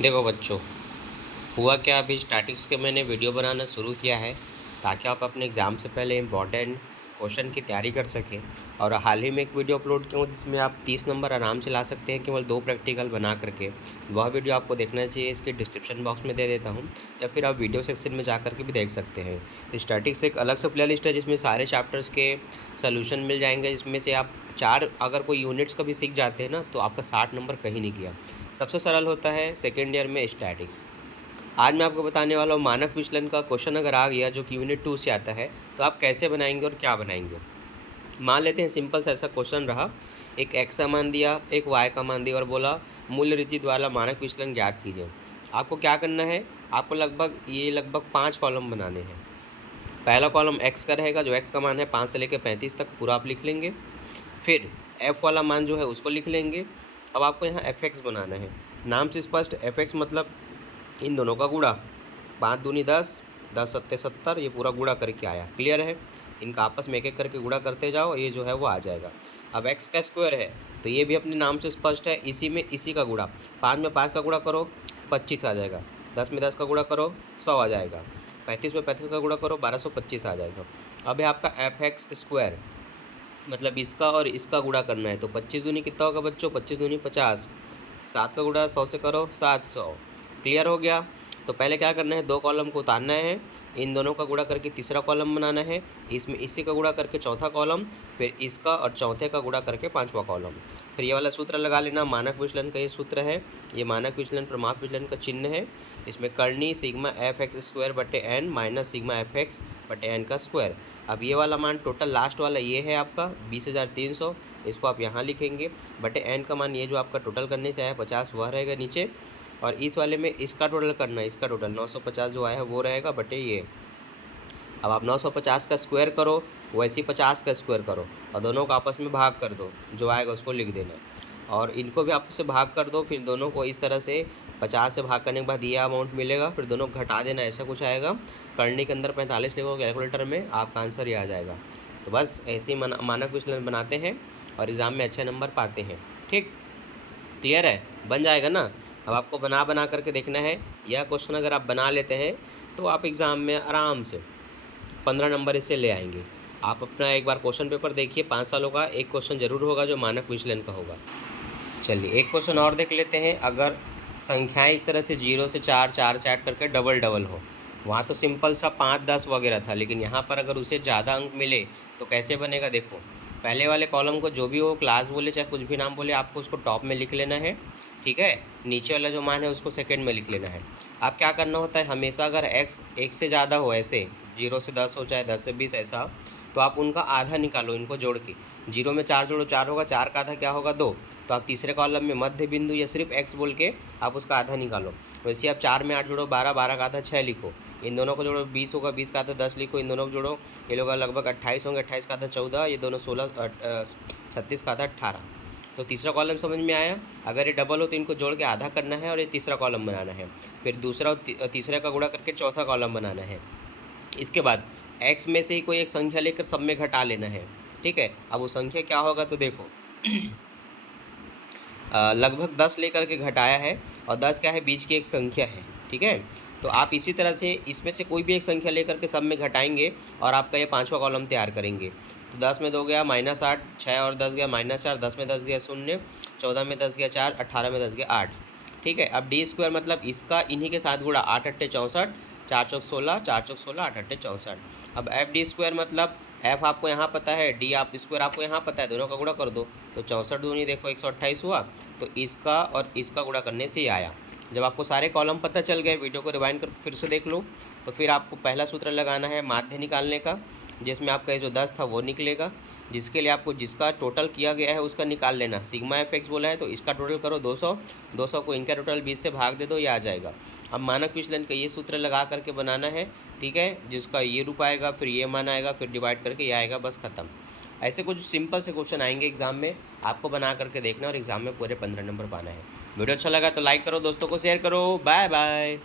देखो बच्चों, हुआ क्या, अभी स्टैटिक्स के मैंने वीडियो बनाना शुरू किया है ताकि आप अपने एग्ज़ाम से पहले इम्पॉर्टेंट क्वेश्चन की तैयारी कर सकें। और हाल ही में एक वीडियो अपलोड किया हूँ जिसमें आप 30 नंबर आराम से ला सकते हैं केवल 2 प्रैक्टिकल बना करके। वह वीडियो आपको देखना चाहिए, इसके डिस्क्रिप्शन बॉक्स में दे देता हूँ या फिर आप वीडियो सेक्शन में जा कर के भी देख सकते हैं। स्टैटिक्स एक अलग से प्लेलिस्ट है जिसमें सारे चैप्टर्स के सोल्यूशन मिल जाएंगे, जिसमें से आप 4 अगर कोई यूनिट्स का भी सीख जाते हैं ना तो आपका 60 नंबर कहीं नहीं गया। सबसे सरल होता है सेकेंड ईयर में स्टैटिक्स। आज मैं आपको बताने वाला हूँ मानक विचलन का क्वेश्चन अगर आ गया जो कि यूनिट 2 से आता है तो आप कैसे बनाएंगे और क्या बनाएंगे। मान लेते हैं सिंपल सा ऐसा क्वेश्चन रहा, एक एक्स का मान दिया, एक वाई का मान दिया और बोला मूल्य रीति द्वारा मानक विचलन ज्ञात कीजिए। आपको क्या करना है, आपको लगभग 5 कॉलम बनाने हैं। पहला कॉलम एक्स का रहेगा, जो एक्स का मान है 5 से लेकर 35 तक पूरा आप लिख लेंगे। फिर एफ़ वाला मान जो है उसको लिख लेंगे। अब आपको यहाँ एफ एक्स बनाना है। नाम से स्पष्ट, एफ एक्स मतलब इन दोनों का गुणा, 5 दूनी 10, 10 सत्ते 70, ये पूरा गुणा करके आया। क्लियर है, इनका आपस में एक एक करके गुणा करते जाओ, ये जो है वो आ जाएगा। अब एक्स का स्क्वायर है तो ये भी अपने नाम से स्पष्ट है, इसी में इसी का गुणा, 5 में 5 का गुणा करो 25 आ जाएगा, 10 में 10 का गुणा करो 100 आ जाएगा, 35 में 35 का गुणा करो 1225 आ जाएगा। अब है आपका एफ एक्स स्क्वायर, मतलब इसका और इसका गुणा करना है तो 25 दूनी कितना होगा बच्चों, 25 दूनी 50, 7 का गुणा 100 से करो 700। क्लियर हो गया। तो पहले क्या करना है, 2 कॉलम को उतारना है, इन दोनों का गुणा करके तीसरा कॉलम बनाना है, इसमें इसी का गुणा करके चौथा कॉलम, फिर इसका और चौथे का गुणा करके 5वां कॉलम। फिर ये वाला सूत्र लगा लेना, मानक विचलन का ये सूत्र है, ये मानक विचलन प्रमाप विचलन का चिन्ह है। इसमें करनी सिग्मा एफ एक्स स्क्वायर बटे n minus sigma f x बटे एन का स्क्वायर। अब ये वाला मान टोटल लास्ट वाला ये है आपका 20,300, इसको आप यहाँ लिखेंगे, बटे एन का मान ये जो आपका टोटल करने से आया 50 वह रहेगा नीचे, और इस वाले में इसका टोटल करना है, इसका टोटल 950 जो आया है वो रहेगा बटे ये। अब आप 950 का स्क्वायर करो, वैसे ही 50 का स्क्वायर करो और दोनों को आपस में भाग कर दो, जो आएगा उसको लिख देना, और इनको भी आपस में भाग कर दो। फिर दोनों को इस तरह से 50 से भाग करने के बाद ये अमाउंट मिलेगा, फिर दोनों घटा देना, ऐसा कुछ आएगा। करने के अंदर 45 लिखो कैलकुलेटर में, आपका आंसर ही आ जाएगा। तो बस ऐसे ही मानक विचलन बनाते हैं और एग्ज़ाम में अच्छे नंबर पाते हैं। ठीक, क्लियर है, बन जाएगा ना। अब आपको बना बना करके देखना है, यह क्वेश्चन अगर आप बना लेते हैं तो आप एग्ज़ाम में आराम से 15 नंबर इससे ले आएंगे। आप अपना एक बार क्वेश्चन पेपर देखिए, 5 सालों का एक क्वेश्चन ज़रूर होगा जो मानक विचलन का होगा। चलिए एक क्वेश्चन और देख लेते हैं। अगर संख्याएं इस तरह से 0 से 4, 4 से 8 करके डबल डबल हो, वहाँ तो सिंपल सा 5, 10 वगैरह था, लेकिन यहाँ पर अगर उसे ज़्यादा अंक मिले तो कैसे बनेगा। देखो, पहले वाले कॉलम को जो भी वो क्लास बोले चाहे कुछ भी नाम बोले, आपको उसको टॉप में लिख लेना है, ठीक है। नीचे वाला जो मान है उसको सेकंड में लिख लेना है। आप क्या करना होता है, हमेशा अगर एक्स 1 से ज़्यादा हो, ऐसे 0 से 10 हो चाहे 10 से 20 ऐसा, तो आप उनका आधा निकालो इनको जोड़ के। 0 में 4 जोड़ो 4 होगा, 4 का आधा क्या होगा 2, तो आप तीसरे कॉलम में मध्य बिंदु या सिर्फ एक्स बोल के आप उसका आधा निकालो। वैसे आप 4 में 8 जोड़ो 12, 12 का आधा 6 लिखो, इन दोनों को जोड़ो 20 होगा, 20 का आधा 10 लिखो, इन दोनों को जोड़ो, ये लोग लगभग 28 होंगे, 28 का आधा 14, ये दोनों 16, 36 का आधा 18। तो तीसरा कॉलम समझ में आया। अगर ये डबल हो तो इनको जोड़ के आधा करना है और ये तीसरा कॉलम बनाना है, फिर दूसरा तीसरा का गुणा करके चौथा कॉलम बनाना है। इसके बाद एक्स में से ही कोई एक संख्या लेकर सब में घटा लेना है, ठीक है। अब वो संख्या क्या होगा तो देखो लगभग 10 लेकर के घटाया है, और 10 क्या है, बीच की एक संख्या है, ठीक है। तो आप इसी तरह से इसमें से कोई भी एक संख्या लेकर के सब में घटाएंगे और आपका ये 5वां कॉलम तैयार करेंगे। तो 10 में 2 गया -8, 6 और 10 गया -4, 10 में 10 गया 0, 14 में 10 गया 4, 18 में 10 गया 8, ठीक है। अब डी स्क्वायर मतलब इसका इन्हीं के साथ गुणा, 8 अट्ठे 64, 4 चौक 16, 4 चौक 16, 8 अट्ठे 64। अब एफ डी स्क्वायर मतलब एफ आपको यहाँ पता है, डी आप स्क्वायर आपको यहाँ पता है, दोनों का गुणा कर दो, तो 64 दूनी देखो 128 हुआ, तो इसका और इसका गुणा करने से ही आया। जब आपको सारे कॉलम पता चल गए, वीडियो को रिवाइंड कर फिर से देख लो, तो फिर आपको पहला सूत्र लगाना है माध्य निकालने का, जिसमें आपका जो 10 था वो निकलेगा, जिसके लिए आपको जिसका टोटल किया गया है उसका निकाल लेना। सिग्मा एफ एक्स बोला है तो इसका टोटल करो 200, 200 को इनका टोटल 20 से भाग दे दो, ये आ जाएगा। अब मानक विचलन का ये सूत्र लगा करके बनाना है, ठीक है, जिसका ये रूप आएगा, फिर ये मान आएगा, फिर डिवाइड करके ये आएगा, बस खत्म। ऐसे कुछ सिंपल से क्वेश्चन आएंगे एग्जाम में, आपको बना करके देखना और एग्जाम में पूरे 15 नंबर पाना है। वीडियो अच्छा लगा तो लाइक करो, दोस्तों को शेयर करो, बाय बाय।